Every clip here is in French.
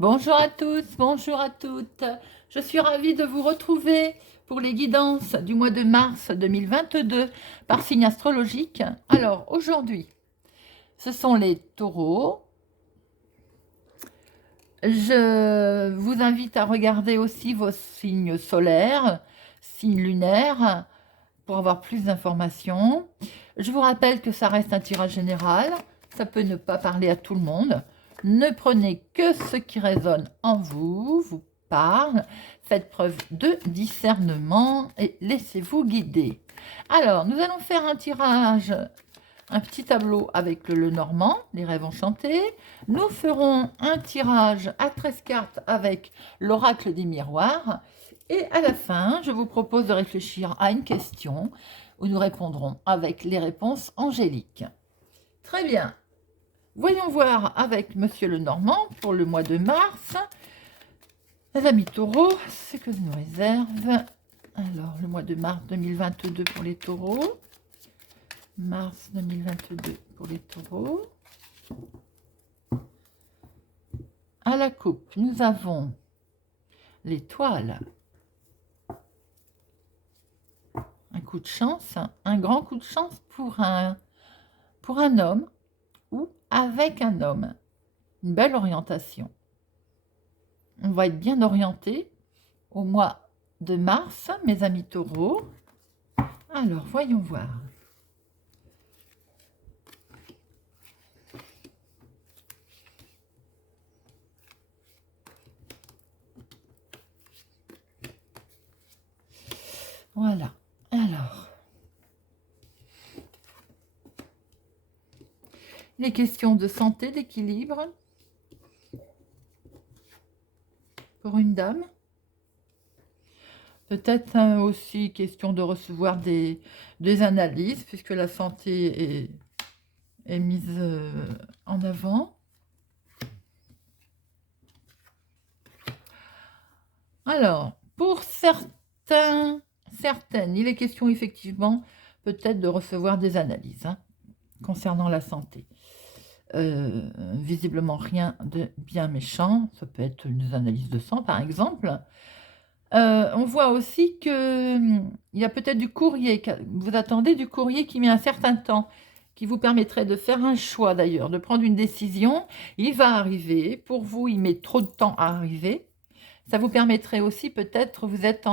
Bonjour à tous, bonjour à toutes. Je suis ravie de vous retrouver pour les guidances du mois de mars 2022 par signe astrologique. Alors aujourd'hui, ce sont les taureaux. Je vous invite à regarder aussi vos signes solaires, signes lunaires, pour avoir plus d'informations. Je vous rappelle que ça reste un tirage général. Ça peut ne pas parler à tout le monde. Ne prenez que ce qui résonne en vous, vous parle. Faites preuve de discernement et laissez-vous guider. Alors, nous allons faire un tirage, un petit tableau avec le Normand, les rêves enchantés. Nous ferons un tirage à 13 cartes avec l'oracle des miroirs. Et à la fin, je vous propose de réfléchir à une question où nous répondrons avec les réponses angéliques. Très bien. Voyons voir avec Monsieur Lenormand pour le mois de mars. Les amis taureaux, c'est que nous réserve. Alors, le mois de mars 2022 pour les taureaux. Mars 2022 pour les taureaux. À la coupe, nous avons l'étoile. Un coup de chance, un grand coup de chance pour un homme ou avec un homme. Une belle orientation. On va être bien orienté au mois de mars, mes amis taureaux. Alors, voyons voir. Voilà. Alors, les questions de santé, d'équilibre pour une dame. Peut-être aussi question de recevoir des analyses, puisque la santé est mise en avant. Alors, pour certaines, il est question effectivement peut-être de recevoir des analyses concernant la santé. Visiblement rien de bien méchant, ça peut être une analyse de sang par exemple. On voit aussi qu'il y a peut-être du courrier, vous attendez du courrier qui met un certain temps, qui vous permettrait de faire un choix d'ailleurs, de prendre une décision. Il va arriver, pour vous il met trop de temps à arriver. Ça vous permettrait aussi peut-être, vous êtes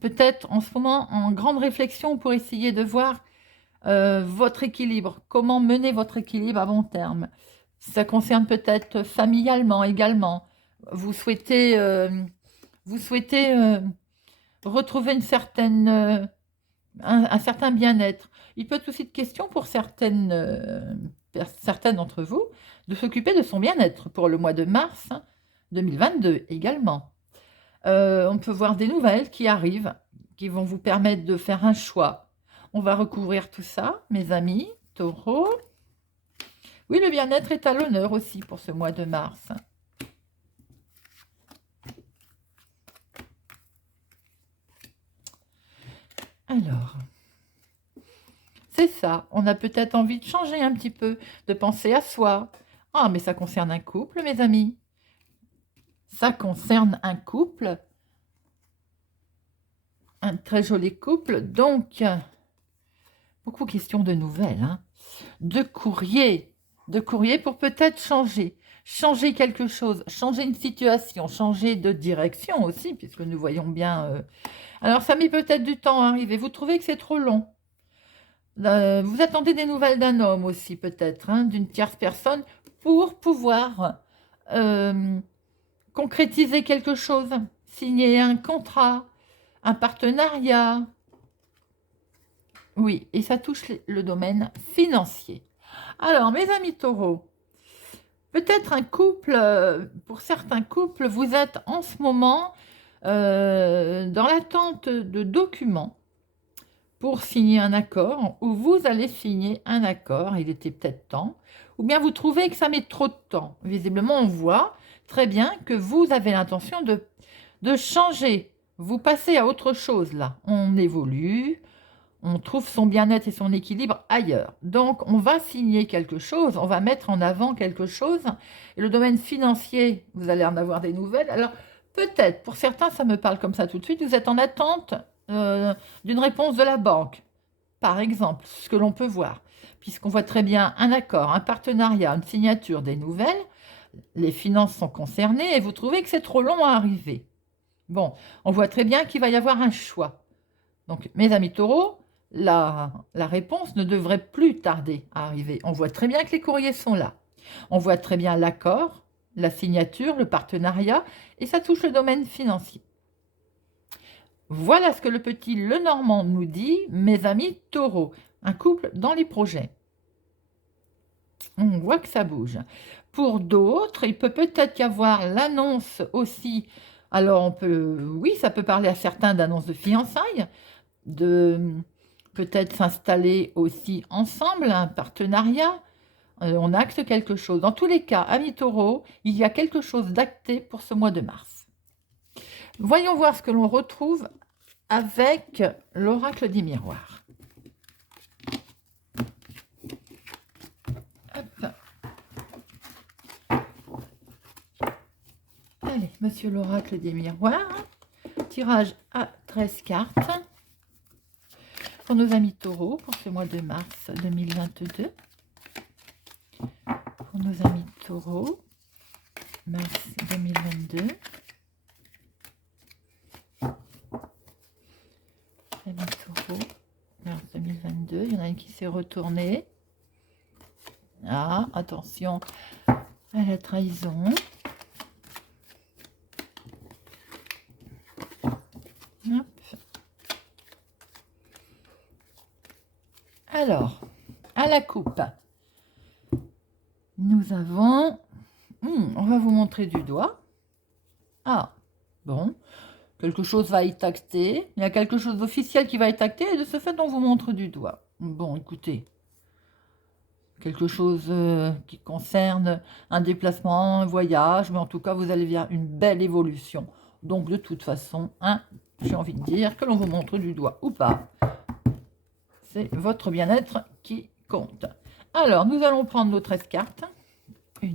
peut-être en ce moment en grande réflexion pour essayer de voir votre équilibre, comment mener votre équilibre à bon terme. Ça concerne peut-être familialement également. Vous souhaitez retrouver une certaine, un certain bien-être. Il peut être aussi de question pour certaines d'entre vous de s'occuper de son bien-être pour le mois de mars 2022 également. On peut voir des nouvelles qui arrivent, qui vont vous permettre de faire un choix. On va recouvrir tout ça, mes amis, taureaux. Oui, le bien-être est à l'honneur aussi pour ce mois de mars. Alors, c'est ça, on a peut-être envie de changer un petit peu, de penser à soi. Ah, mais ça concerne un couple, mes amis. Ça concerne un couple, un très joli couple, donc beaucoup question de nouvelles, de courrier pour peut-être changer quelque chose, changer une situation, changer de direction aussi, puisque nous voyons bien. Alors ça met peut-être du temps à arriver. Vous trouvez que c'est trop long? Vous attendez des nouvelles d'un homme aussi peut-être, d'une tierce personne, pour pouvoir concrétiser quelque chose, signer un contrat, un partenariat. Oui, et ça touche le domaine financier. Alors, mes amis taureaux, peut-être un couple, pour certains couples, vous êtes en ce moment dans l'attente de documents pour signer un accord, ou vous allez signer un accord, il était peut-être temps, ou bien vous trouvez que ça met trop de temps. Visiblement, on voit très bien que vous avez l'intention de changer. Vous passez à autre chose là. On évolue, on trouve son bien-être et son équilibre ailleurs. Donc, on va signer quelque chose, on va mettre en avant quelque chose. Et le domaine financier, vous allez en avoir des nouvelles. Alors, peut-être, pour certains, ça me parle comme ça tout de suite, vous êtes en attente d'une réponse de la banque, par exemple, ce que l'on peut voir. Puisqu'on voit très bien un accord, un partenariat, une signature, des nouvelles, les finances sont concernées et vous trouvez que c'est trop long à arriver. Bon, on voit très bien qu'il va y avoir un choix. Donc, mes amis taureaux, la réponse ne devrait plus tarder à arriver. On voit très bien que les courriers sont là. On voit très bien l'accord, la signature, le partenariat, et ça touche le domaine financier. Voilà ce que le petit Lenormand nous dit, mes amis taureaux, un couple dans les projets. On voit que ça bouge. Pour d'autres, il peut peut-être y avoir l'annonce aussi. Alors, oui, ça peut parler à certains d'annonce de fiançailles, de peut-être s'installer aussi ensemble, un partenariat, on acte quelque chose. Dans tous les cas, amis taureaux, il y a quelque chose d'acté pour ce mois de mars. Voyons voir ce que l'on retrouve avec l'oracle des miroirs. Hop. Allez, monsieur l'oracle des miroirs, tirage à 13 cartes. Pour nos amis taureaux, pour ce mois de mars 2022. Pour nos amis taureaux, mars 2022. Amis taureaux, mars 2022. Il y en a une qui s'est retournée. Ah, attention à la trahison. Hop. Alors, à la coupe, nous avons... on va vous montrer du doigt. Ah, bon. Quelque chose va être acté. Il y a quelque chose d'officiel qui va être acté et de ce fait, on vous montre du doigt. Bon, écoutez. Quelque chose qui concerne un déplacement, un voyage, mais en tout cas, vous allez vers une belle évolution. Donc, de toute façon, j'ai envie de dire que l'on vous montre du doigt ou pas. C'est votre bien-être qui compte. Alors, nous allons prendre nos 13 cartes. 1,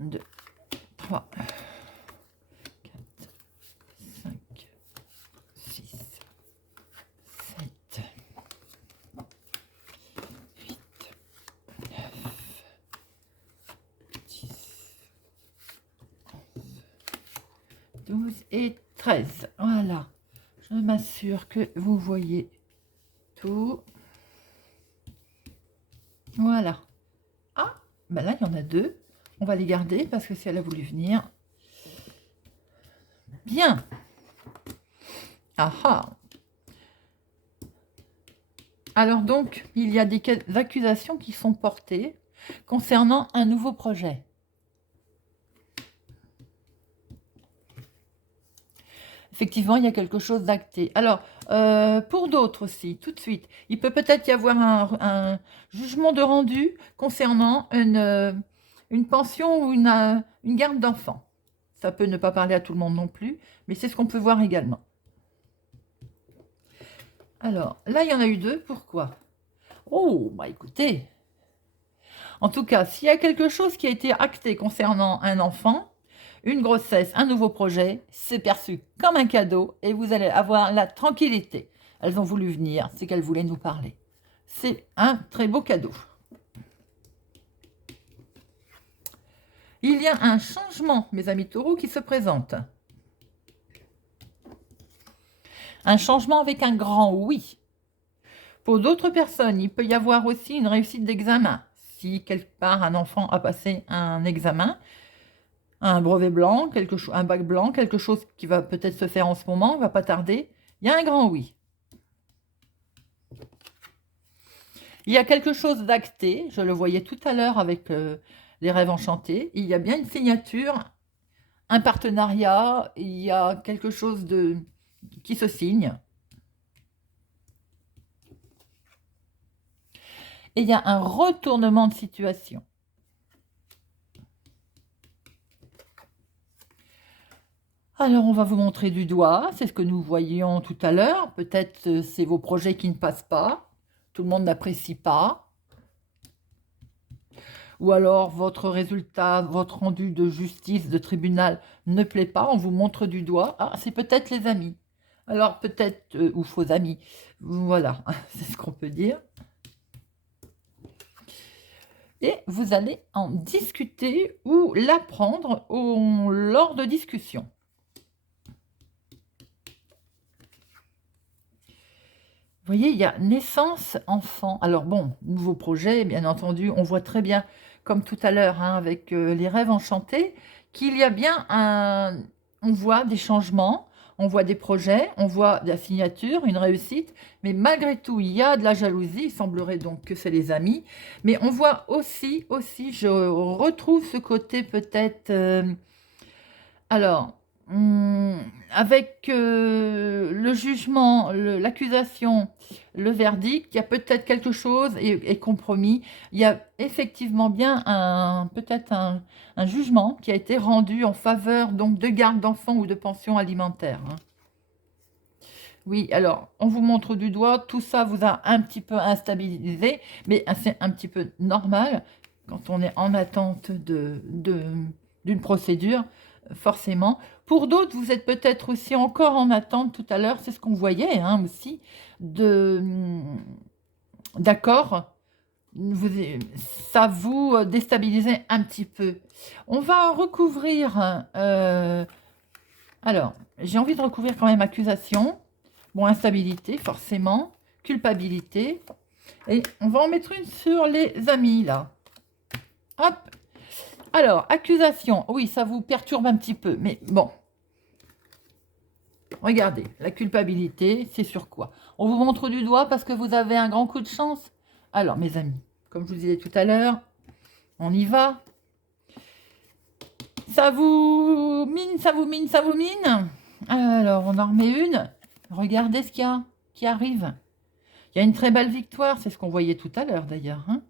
2, 3, 4, 5, 6, 7, 8, 9, 10, 11, 12 et 13. Voilà. Je m'assure que vous voyez tout. Voilà. Ah, ben là, il y en a 2. On va les garder parce que si elle a voulu venir. Bien. Ah ah. Alors donc, il y a des accusations qui sont portées concernant un nouveau projet. Effectivement, il y a quelque chose d'acté. Alors, pour d'autres aussi, tout de suite, il peut peut-être y avoir un jugement de rendu concernant une pension ou une garde d'enfant. Ça peut ne pas parler à tout le monde non plus, mais c'est ce qu'on peut voir également. Alors, là, il y en a eu 2. Pourquoi? Oh, bah écoutez. En tout cas, s'il y a quelque chose qui a été acté concernant un enfant, une grossesse, un nouveau projet, c'est perçu comme un cadeau et vous allez avoir la tranquillité. Elles ont voulu venir, c'est qu'elles voulaient nous parler. C'est un très beau cadeau. Il y a un changement, mes amis taureaux, qui se présente. Un changement avec un grand oui. Pour d'autres personnes, il peut y avoir aussi une réussite d'examen. Si quelque part un enfant a passé un examen, un brevet blanc, un bac blanc, quelque chose qui va peut-être se faire en ce moment, ne va pas tarder, il y a un grand oui. Il y a quelque chose d'acté, je le voyais tout à l'heure avec les rêves enchantés, il y a bien une signature, un partenariat, il y a quelque chose qui se signe. Et il y a un retournement de situation. Alors, on va vous montrer du doigt, c'est ce que nous voyions tout à l'heure. Peut-être c'est vos projets qui ne passent pas, tout le monde n'apprécie pas. Ou alors votre résultat, votre rendu de justice, de tribunal ne plaît pas, on vous montre du doigt. Ah, c'est peut-être les amis. Alors peut-être, ou faux amis. Voilà, c'est ce qu'on peut dire. Et vous allez en discuter ou l'apprendre lors de discussions. Vous voyez, il y a naissance, enfant. Alors bon, nouveau projet, bien entendu, on voit très bien, comme tout à l'heure, hein, avec les rêves enchantés, qu'il y a bien un... On voit des changements, on voit des projets, on voit de la signature, une réussite, mais malgré tout, il y a de la jalousie, il semblerait donc que c'est les amis, mais on voit aussi, je retrouve ce côté peut-être... alors, avec le jugement, l'accusation, le verdict, il y a peut-être quelque chose est compromis. Il y a effectivement bien peut-être un jugement qui a été rendu en faveur donc de garde d'enfants ou de pension alimentaire, hein. Oui, alors, on vous montre du doigt, tout ça vous a un petit peu instabilisé, mais c'est un petit peu normal quand on est en attente d'une procédure, forcément. Pour d'autres, vous êtes peut-être aussi encore en attente tout à l'heure, c'est ce qu'on voyait hein, aussi, d'accord, ça vous déstabilisait un petit peu. On va recouvrir, alors, j'ai envie de recouvrir quand même accusation. Bon, instabilité, forcément. Culpabilité. Et on va en mettre une sur les amis, là. Hop. Alors, accusation. Oui, ça vous perturbe un petit peu. Mais bon. Regardez, la culpabilité, c'est sur quoi? On vous montre du doigt parce que vous avez un grand coup de chance. Alors, mes amis, comme je vous disais tout à l'heure, on y va. Ça vous mine, ça vous mine, ça vous mine. Alors, on en remet une. Regardez ce qu'il y a qui arrive. Il y a une très belle victoire, c'est ce qu'on voyait tout à l'heure d'ailleurs, hein.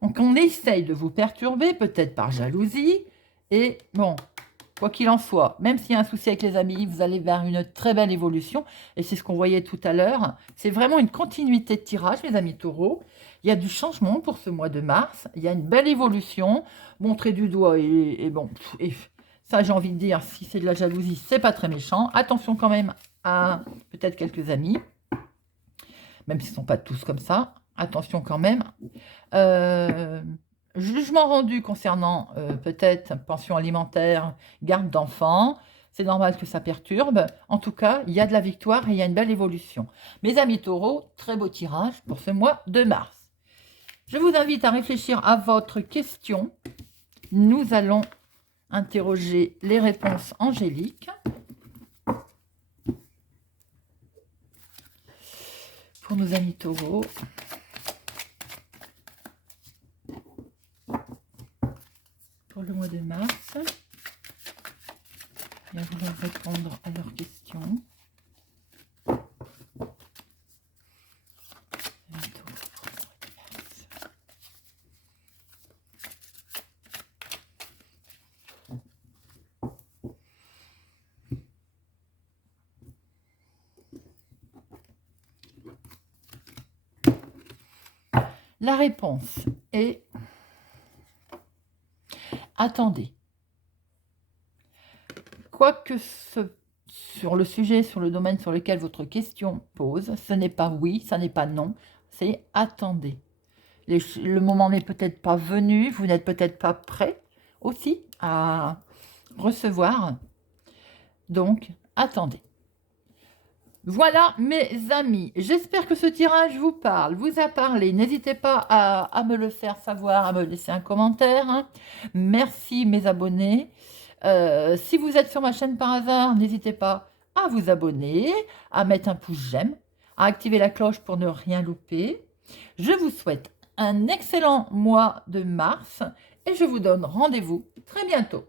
Donc on essaye de vous perturber, peut-être par jalousie. Et bon, quoi qu'il en soit, même s'il y a un souci avec les amis, vous allez vers une très belle évolution. Et c'est ce qu'on voyait tout à l'heure. C'est vraiment une continuité de tirage, mes amis taureaux. Il y a du changement pour ce mois de mars. Il y a une belle évolution. Montrer du doigt et bon, et ça j'ai envie de dire, si c'est de la jalousie, c'est pas très méchant. Attention quand même à peut-être quelques amis, même s'ils ne sont pas tous comme ça. Attention quand même. Jugement rendu concernant peut-être pension alimentaire, garde d'enfants. C'est normal que ça perturbe. En tout cas, il y a de la victoire et il y a une belle évolution. Mes amis taureaux, très beau tirage pour ce mois de mars. Je vous invite à réfléchir à votre question. Nous allons interroger les réponses angéliques. Pour nos amis taureaux. Pour le mois de mars. Bien vouloir répondre à leurs questions. La réponse est attendez. Quoique sur le sujet, sur le domaine sur lequel votre question pose, ce n'est pas oui, ce n'est pas non, c'est attendez. Le moment n'est peut-être pas venu, vous n'êtes peut-être pas prêt aussi à recevoir. Donc, attendez. Voilà mes amis, j'espère que ce tirage vous parle, vous a parlé. N'hésitez pas à me le faire savoir, à me laisser un commentaire, hein. Merci mes abonnés. Si vous êtes sur ma chaîne par hasard, n'hésitez pas à vous abonner, à mettre un pouce j'aime, à activer la cloche pour ne rien louper. Je vous souhaite un excellent mois de mars et je vous donne rendez-vous très bientôt.